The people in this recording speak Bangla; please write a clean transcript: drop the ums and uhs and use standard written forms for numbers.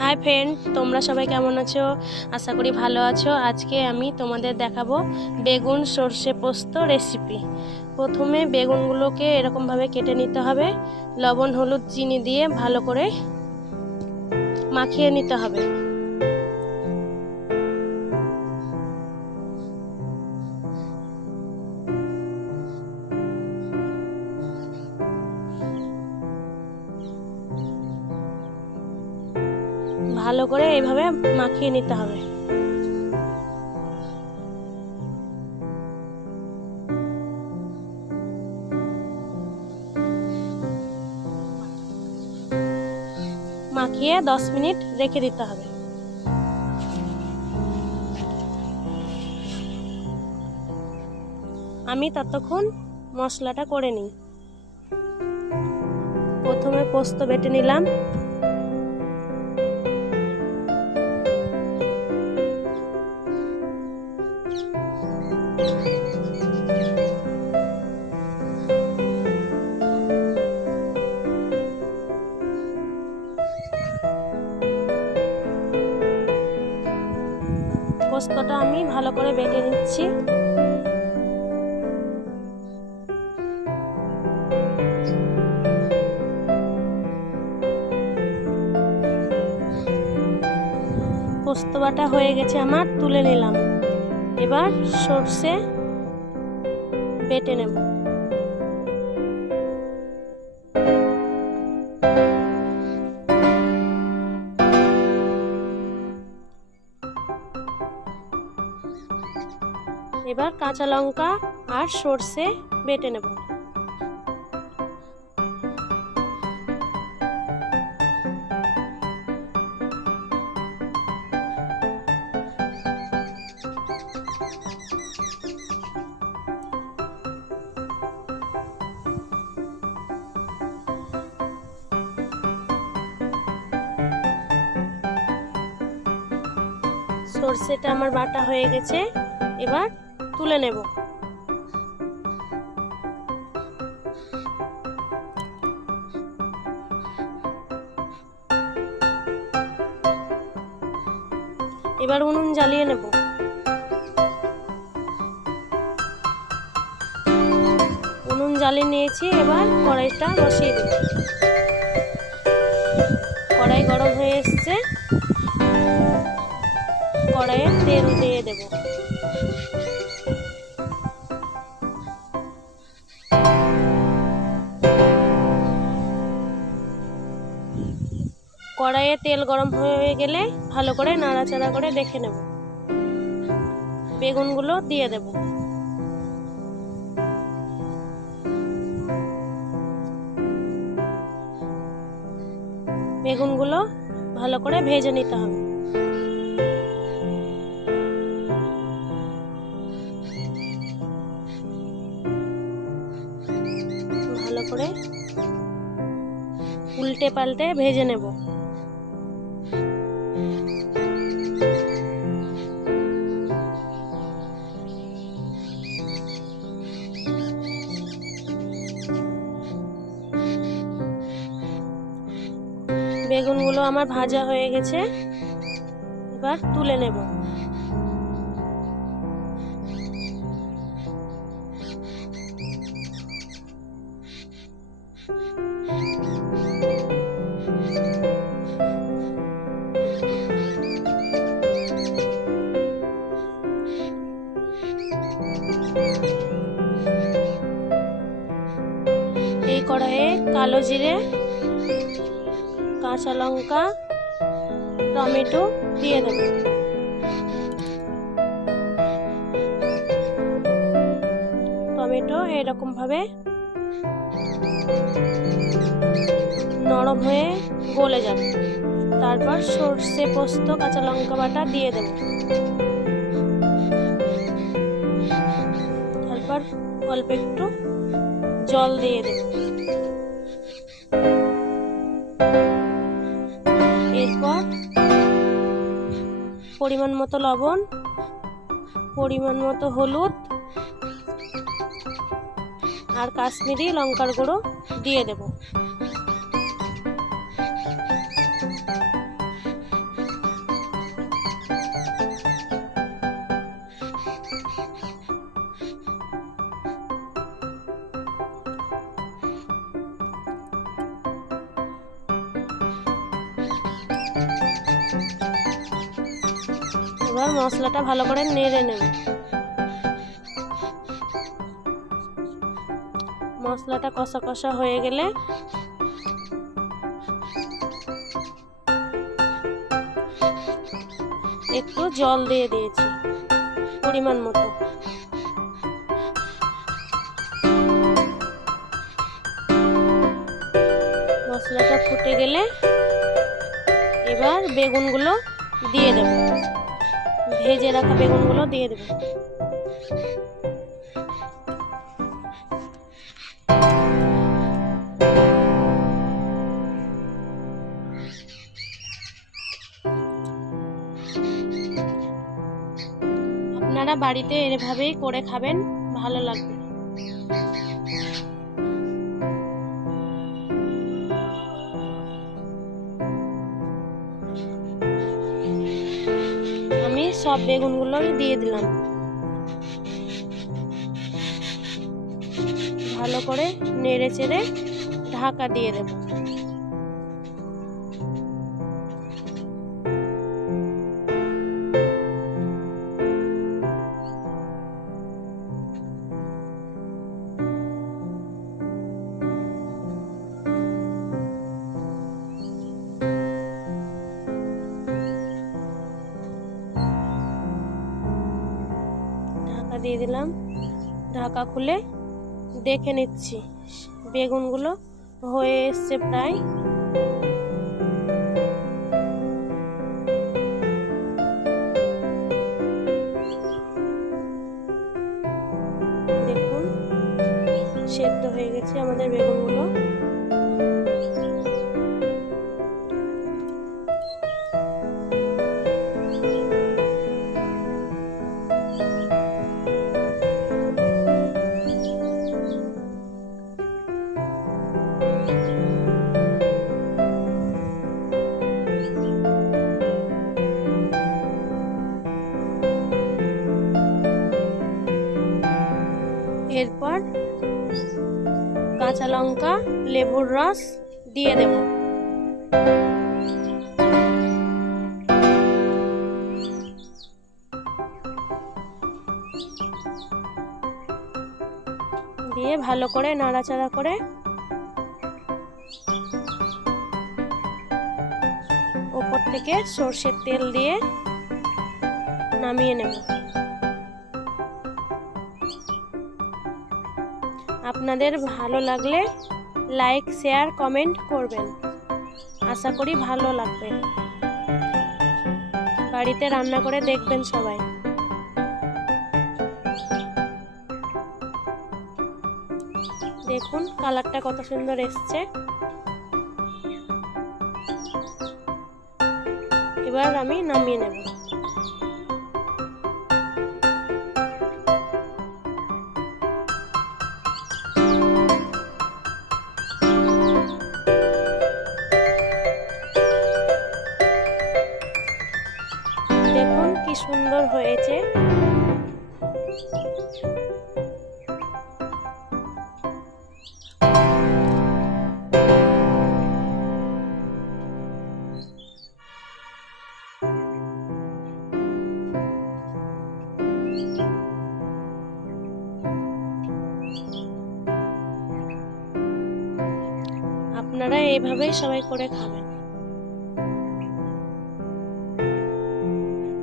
হাই ফ্রেন্ড, তোমরা সবাই কেমন আছো? আশা করি ভালো আছো। আজকে আমি তোমাদের দেখাবো বেগুন সর্ষে পোস্ত রেসিপি। প্রথমে বেগুনগুলোকে এরকমভাবে কেটে নিতে হবে, লবণ হলুদ চিনি দিয়ে ভালো করে মাখিয়ে নিতে হবে। ভালো করে এইভাবে মাখিয়ে নিতে হবে। মাখিয়ে 10 মিনিট রেখে দিতে হবে। আমি ততক্ষণ মশলাটা করে নিই। প্রথমে পোস্ত বেটে নিলাম, পোস্তটা আমি ভালো করে বেটে নিচ্ছি। পোস্ত বাটা হয়ে গেছে আমার, তুলে নিলাম। এবার সর্ষে বেটে নেব। এবার কাঁচা লঙ্কা আর সর্ষে বেটে নেব। সর্ষেটা আমার বাটা হয়ে গেছে, এবার তুলে নেব। এবার উনুন জ্বালিয়ে নেব। উনুন জ্বালিয়ে নিয়েছি, এবার কড়াইটা বসিয়ে দেব। কড়াই গরম হয়ে এসছে, কড়াইয়ে তেল দিয়ে দেব। কড়াইয়ে তেল গরম হয়ে গেলে ভালো করে নাড়াচাড়া করে দেখে নেব। বেগুনগুলো দিয়ে দেব। বেগুনগুলো ভালো করে ভেজে নিতে হবে। ভালো করে উল্টে পাল্টে ভেজে নেব। বেগুনগুলো আমার ভাজা হয়ে গেছে, এবার তুলে নেব। এই কড়াইয়ে কালো জিরে, কাঁচা লঙ্কা, টমেটো দিয়ে দেব। টমেটো এরকম ভাবে নরম হয়ে গলে যাবে। তারপর সর্ষে পোস্ত কাঁচা লঙ্কা বাটা দিয়ে দেব। তারপর অল্প একটু জল দিয়ে দেব। এরপর পরিমাণ মতো লবণ, পরিমাণ মতো হলুদ আর কাশ্মীরি লঙ্কার গুঁড়ো দিয়ে দেব। এবার মশলাটা ভালো করে নেড়ে নেব। মশলাটা কষা কষা হয়ে গেলে একটু জল দিয়ে দিয়েছি পরিমাণ মতো। মশলাটা ফুটে গেলে এবার বেগুনগুলো দিয়ে দেব, ভেজে রাখা বেগুনগুলো দিয়ে দেব। আপনারা বাড়িতে এভাবেই করে খাবেন, ভালো লাগবে। আমি সব বেগুনগুলোই দিয়ে দিলাম। ভালো করে নেড়ে চেড়ে ঢাকা দিয়ে দেব। ঢাকা দিয়ে দিলাম। ঢাকা খুলে দেখে নিচ্ছি বেগুনগুলো হয়ে এসছে প্রায়। দেখুন সেদ্ধ হয়ে গেছে আমাদের বেগুনগুলো। এরপর কাঁচা লঙ্কা, লেবুর রস দিয়ে দেব। দিয়ে ভালো করে নাড়াচাড়া করে ওপর থেকে সর্ষের তেল দিয়ে নামিয়ে নেব। আপনাদের ভালো লাগলে লাইক, শেয়ার, কমেন্ট করবেন। আশা করি ভালো লাগবে। বাড়িতে রান্না করে দেখবেন সবাই। দেখুন কালারটা কত সুন্দর এসছে। এবার আমি নামিয়ে নেব। দেখুন কি সুন্দর হয়েছে। আপনারা এইভাবেই সবাই করে খাবেন।